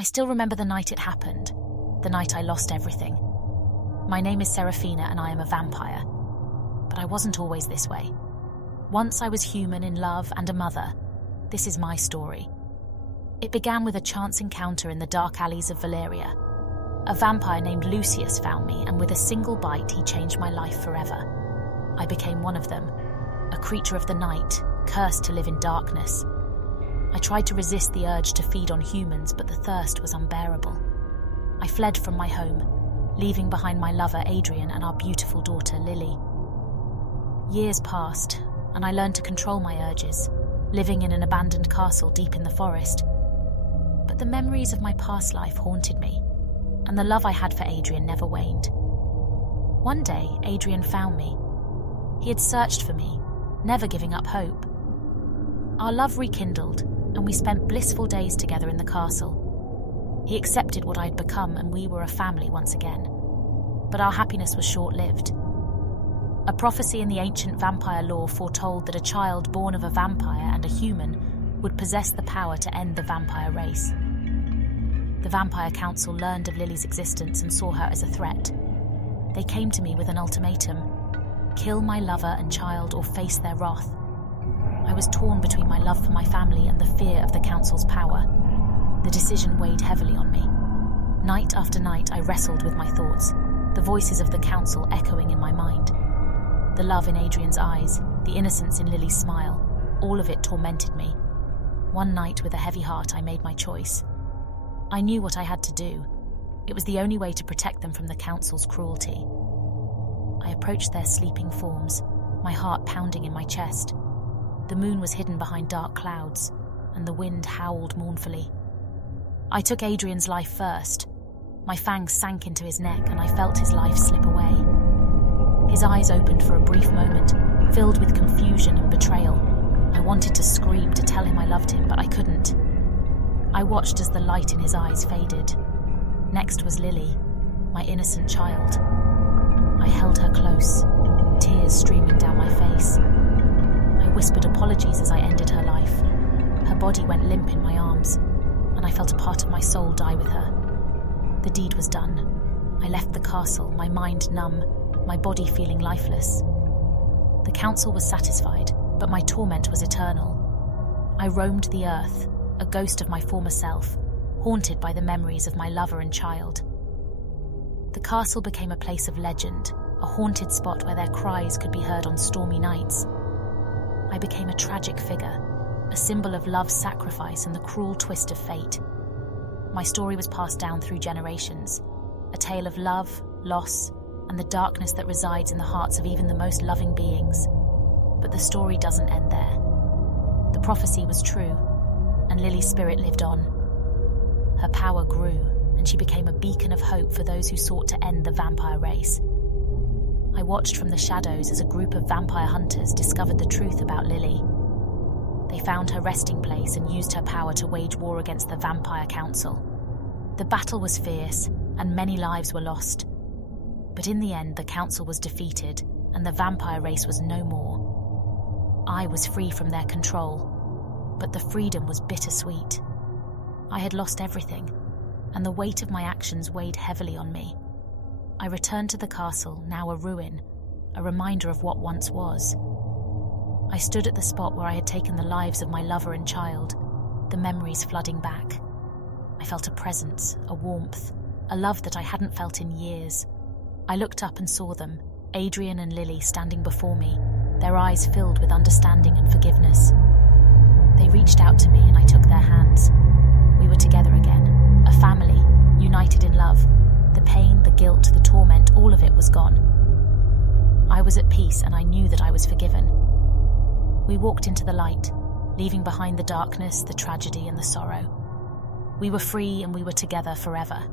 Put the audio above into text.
I still remember the night it happened, the night I lost everything. My name is Serafina and I am a vampire. But I wasn't always this way. Once I was human in love and a mother. This is my story. It began with a chance encounter in the dark alleys of Valeria. A vampire named Lucius found me, and with a single bite he changed my life forever. I became one of them, a creature of the night, cursed to live in darkness. I tried to resist the urge to feed on humans, but the thirst was unbearable. I fled from my home, leaving behind my lover Adrian and our beautiful daughter Lily. Years passed, and I learned to control my urges, living in an abandoned castle deep in the forest. But the memories of my past life haunted me, and the love I had for Adrian never waned. One day, Adrian found me. He had searched for me, never giving up hope. Our love rekindled, and we spent blissful days together in the castle. He accepted what I had become, and we were a family once again. But our happiness was short-lived. A prophecy in the ancient vampire lore foretold that a child born of a vampire and a human would possess the power to end the vampire race. The Vampire Council learned of Lily's existence and saw her as a threat. They came to me with an ultimatum: kill my lover and child or face their wrath. I was torn between my love for my family and the fear of the Council's power. The decision weighed heavily on me. Night after night I wrestled with my thoughts, the voices of the Council echoing in my mind. The love in Adrian's eyes, the innocence in Lily's smile, all of it tormented me. One night, with a heavy heart, I made my choice. I knew what I had to do. It was the only way to protect them from the Council's cruelty. I approached their sleeping forms, my heart pounding in my chest. The moon was hidden behind dark clouds, and the wind howled mournfully. I took Adrian's life first. My fangs sank into his neck, and I felt his life slip away. His eyes opened for a brief moment, filled with confusion and betrayal. I wanted to scream to tell him I loved him, but I couldn't. I watched as the light in his eyes faded. Next was Lily, my innocent child. I held her close, tears streaming down my face. I whispered apologies as I ended her life. Her body went limp in my arms, and I felt a part of my soul die with her. The deed was done. I left the castle, my mind numb, my body feeling lifeless. The Council was satisfied, but my torment was eternal. I roamed the earth, a ghost of my former self, haunted by the memories of my lover and child. The castle became a place of legend, a haunted spot where their cries could be heard on stormy nights. I became a tragic figure, a symbol of love's sacrifice and the cruel twist of fate. My story was passed down through generations, a tale of love, loss, and the darkness that resides in the hearts of even the most loving beings. But the story doesn't end there. The prophecy was true, and Lily's spirit lived on. Her power grew, and she became a beacon of hope for those who sought to end the vampire race. I watched from the shadows as a group of vampire hunters discovered the truth about Lily. They found her resting place and used her power to wage war against the Vampire Council. The battle was fierce, and many lives were lost. But in the end, the Council was defeated, and the vampire race was no more. I was free from their control, but the freedom was bittersweet. I had lost everything, and the weight of my actions weighed heavily on me. I returned to the castle, now a ruin, a reminder of what once was. I stood at the spot where I had taken the lives of my lover and child, the memories flooding back. I felt a presence, a warmth, a love that I hadn't felt in years. I looked up and saw them, Adrian and Lily, standing before me, their eyes filled with understanding and forgiveness. They reached out to me and I took their hands. We were together again, a family, united in love. The pain, the guilt, the torment, all of it was gone. I was at peace and I knew that I was forgiven. We walked into the light, leaving behind the darkness, the tragedy, and the sorrow. We were free and we were together forever.